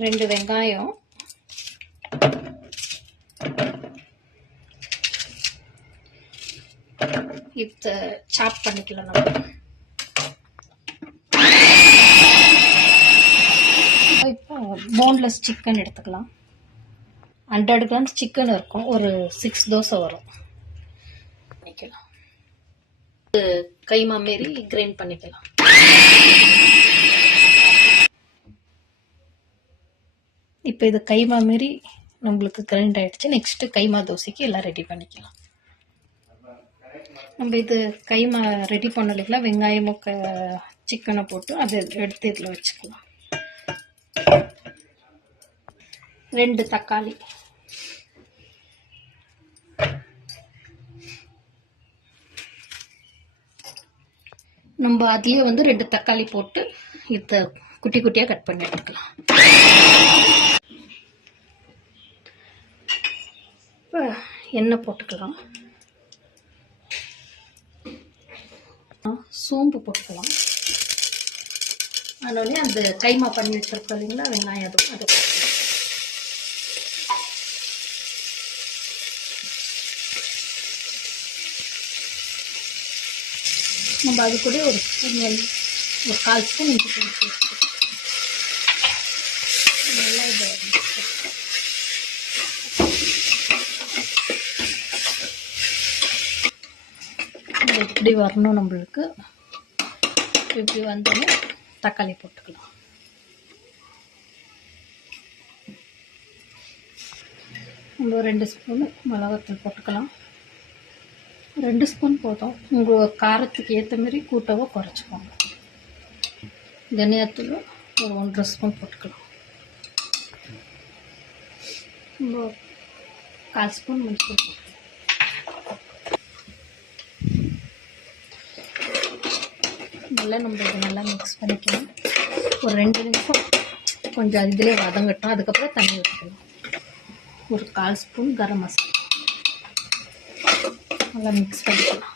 2 வெங்காயம், இதை சாப் பண்ணிக்கலாம். நம்ம இப்போ போன்லெஸ் சிக்கன் எடுத்துக்கலாம். 100 கிராம்ஸ் சிக்கன் இருக்கும். ஒரு 6 தோசை வரும். பண்ணிக்கலாம். கைமா மாரி கிரைண்ட் பண்ணிக்கலாம். இப்போ இது கைமா மாரி நம்மளுக்கு கிரைண்ட் ஆயிடுச்சு. நெக்ஸ்ட் கைமா தோசைக்கு எல்லாம் ரெடி பண்ணிக்கலாம். நம்ம இது கைமா ரெடி பண்ணலைங்களா, வெங்காயமும் சிக்கனை போட்டு அதை எடுத்து இதில் வச்சுக்கலாம். 2 தக்காளி, நம்ம அதுலேயே 2 தக்காளி போட்டு இதை குட்டி குட்டியாக கட் பண்ணி எடுத்துக்கலாம். இப்போ எண்ணெய் போட்டுக்கலாம். சோம்பு போட்டுக்கலாம். அதனால அந்த கைமா பண்ணி வச்சிருக்கோம் இல்லைங்களா, வெங்காயம் அதை போட்டுக்கலாம். நம்ம அது கூட ஒரு ஸ்பூன் ஒரு 1/4 ஸ்பூன் இஞ்சி பூண்டு நல்லா இதை எப்படி வரணும் நம்மளுக்கு. இப்படி வந்தோடனே தக்காளி போட்டுக்கலாம். நம்ம 2 ஸ்பூன் மிளகாத்தூள் போட்டுக்கலாம். 2 ஸ்பூன் போதும். உங்கள் காரத்துக்கு ஏற்ற மாதிரி கூட்டவோ குறைச்சிக்கோங்க. தனியாத்தூள் ஒரு 1.5 ஸ்பூன் போட்டுக்கலாம். நம்ம 1/4 ஸ்பூன் மஞ்சள் போட்டுக்கலாம். நல்லா நம்ம இதை நல்லா மிக்ஸ் பண்ணிக்கலாம். ஒரு 2 நிமிஷம் கொஞ்சம் இதிலே வதங்கட்டும். அதுக்கப்புறம் தண்ணி ஊற்றிக்கலாம். ஒரு 1/4 ஸ்பூன் கரம் மசாலா நல்லா மிக்ஸ் பண்ணிக்கலாம்.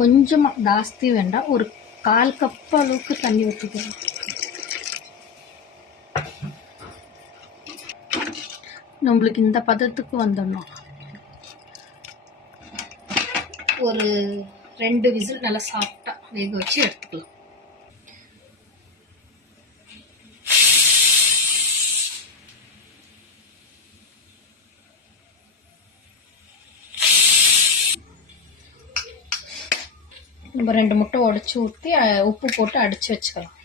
கொஞ்சமாக ஜாஸ்தி வேண்டாம், ஒரு 1/4 கப் அளவுக்கு தண்ணி ஊற்றிக்கலாம். நம்மளுக்கு இந்த பதத்துக்கு வந்துடணும். ஒரு 2 விசில் நல்லா சாஃப்டாக வேக வச்சு எடுத்துக்கலாம். நம்ம 2 முட்டை உடைச்சி ஊற்றி உப்பு போட்டு அடித்து வச்சுக்கலாம்.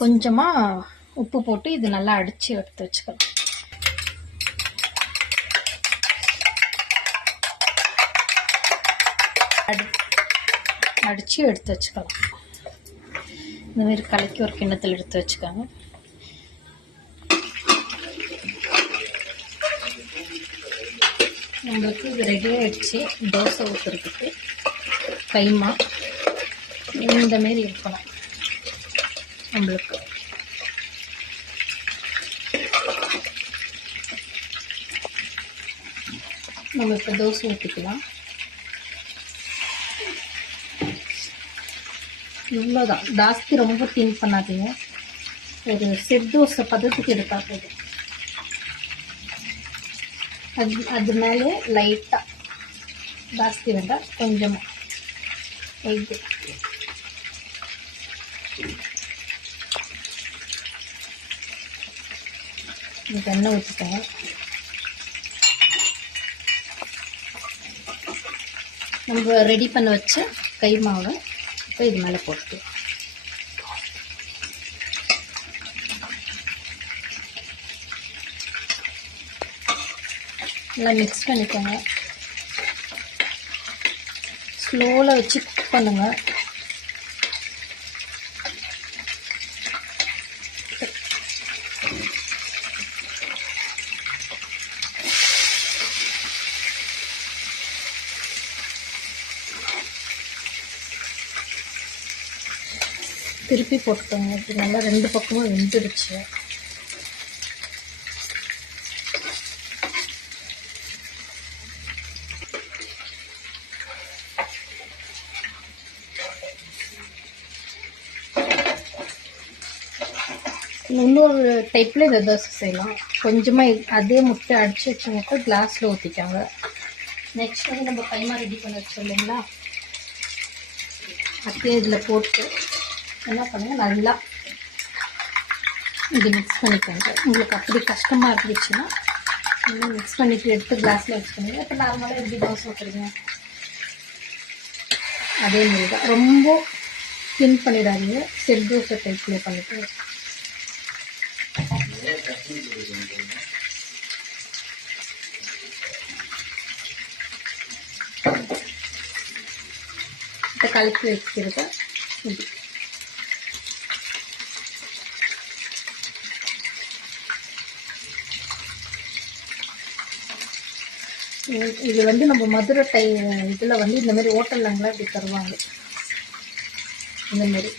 கொஞ்சமாக உப்பு போட்டு இது நல்லா அடித்து எடுத்து வச்சுக்கலாம். அடித்து எடுத்து வச்சுக்கலாம். இந்தமாரி கலக்கி ஒரு கிண்ணத்தில் எடுத்து வச்சுக்கோங்க. நம்மளுக்கு இது ரெடி ஆகிடுச்சு. தோசை ஊற்றுறதுக்கு கைமா இந்தமாரி இருக்கணும் நம்மளுக்கு. நம்ம இப்போ தோசை ஊற்றிக்கலாம். இவ்வளோதான், ஜாஸ்தி ரொம்ப தின் பண்ணாதீங்க. ஒரு செட் தோசை பதத்துக்கு எடுத்தா போதும். அது மேலே லைட்டாக, ஜாஸ்தி வேண்டாம், கொஞ்சமாக எக்கு எண்ணெய் ஊற்றிக்கோங்க. நம்ம ரெடி பண்ண வச்ச கைமாவை இப்போ இது மேலே போட்டு நல்லா மிக்ஸ் பண்ணிக்கோங்க. ஸ்லோவில் வச்சு குக் பண்ணுங்க. திருப்பி போட்டுக்கோங்க. இது நல்லா 2 பக்கமும் வெந்துடுச்சு. இன்னொரு டைப்பில் இந்த தோசை செய்யலாம். கொஞ்சமாக அதே முட்டை அடித்து வச்சவங்க கிளாஸில் ஊற்றிக்காங்க. நெக்ஸ்ட் வந்து நம்ம கைமா ரெடி பண்ண வச்சோம் இல்லைங்களா, அப்படியே இதில் போட்டு என்ன பண்ணுங்க, நல்லா இது மிக்ஸ் பண்ணிக்கோங்க. உங்களுக்கு அப்படி கஷ்டமாக இருந்துச்சுன்னா இன்னும் மிக்ஸ் பண்ணிவிட்டு எடுத்து கிளாஸில் வச்சுக்கோங்க. இப்போ நார்மலாக எப்படி தோசை ஊற்றுறீங்க அதே மாதிரி தான். ரொம்ப தின் பண்ணிடாதீங்க, செட் தோசை டைப்லேயே பண்ணிட்டு இப்போ கலக்கி வைக்கிறது. இது வந்து நம்ம மதுரை இதில் வந்து இந்த மாதிரி ஹோட்டல்லங்களாம் இப்படி தருவாங்க. இந்த மாதிரி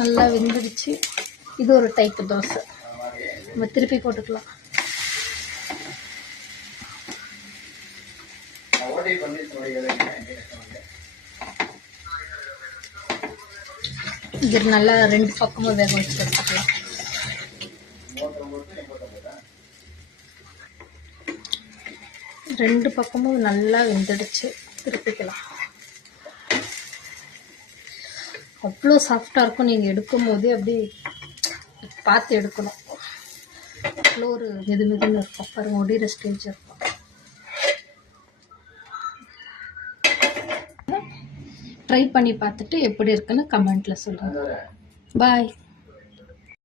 நல்லா வெந்துடுச்சு. இது ஒரு டைப்பு தோசை. நம்ம திருப்பி போட்டுக்கலாம். இது நல்லா 2 பக்கமும் வேக வச்சு எடுத்துக்கலாம். ரெண்டு பக்கமும் நல்லா வெந்துடுச்சு. திருப்பிக்கலாம். அவ்வளோ சாஃப்டாக இருக்கும். நீங்கள் எடுக்கும் போதே அப்படியே பார்த்து எடுக்கணும். அவ்வளோ ஒரு மெதுன்னு இருக்கும். பாருங்கள், ஒடிகிற ஸ்டேஜ் இருக்கும். ட்ரை பண்ணி பார்த்துட்டு எப்படி இருக்குன்னு கமெண்ட்டில் சொல்லுங்கள். பாய்.